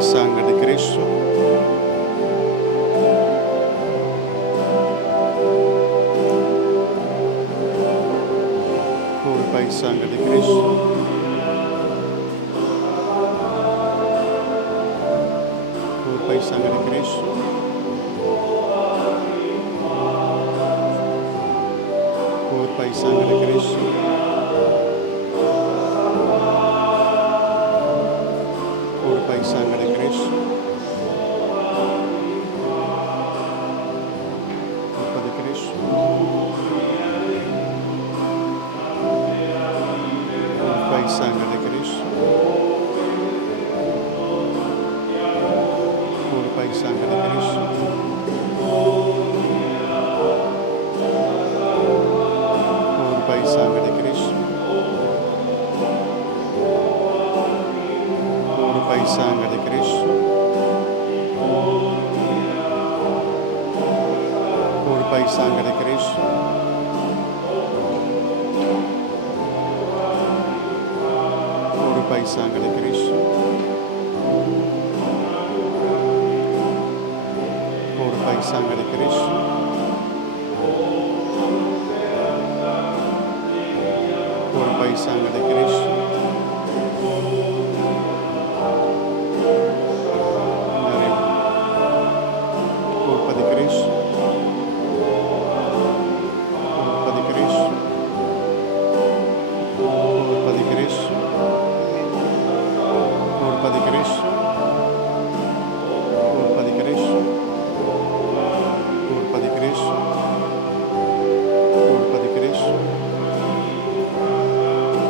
y sangre de Cristo. Culpa y sangre de Cristo. Culpa y sangre de Cristo. Culpa y sangre de Cristo. Culpa y sangre de Cristo. Culpa de Cristo. Culpa y sangre de Cristo. Culpa y sangre de Cristo. Culpa y sangre de Cristo. Culpa y sangre de Cristo. Culpa y sangre de Cristo. Culpa y sangre de Cristo. Culpa y sangre de Cristo. Culpa y sangre de Cristo. Culpa de Cristo. Culpa de Cristo. Culpa de Cristo. Culpa de Cristo. Culpa de Cristo. Culpa de Cristo. Culpa de Cristo.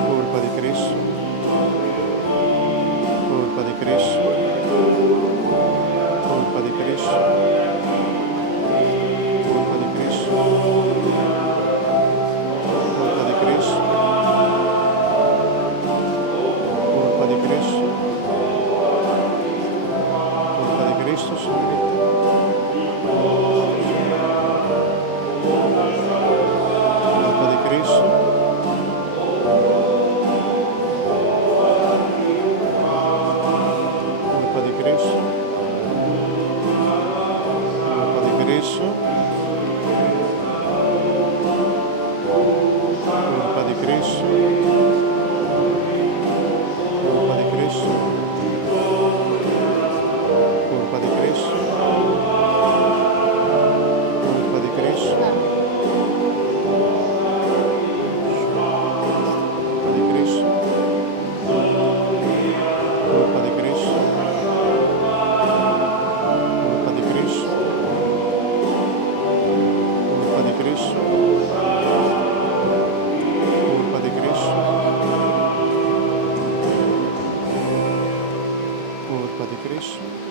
Culpa de Cristo. Culpa de Cristo. Culpa de Cristo. Culpa de Cristo. Culpa de Cristo. Culpa de Cristo. Culpa de Cristo, señorita. Culpa de Cristo. Culpa de Cristo. Culpa de Cristo. Culpa de Cristo. Culpa de Cristo. Culpa de Cristo. Culpa de Cristo. Culpa de Cristo. Culpa de Cristo. Culpa de Cristo. Culpa de Cristo. Culpa de Cristo. Culpa de Cristo.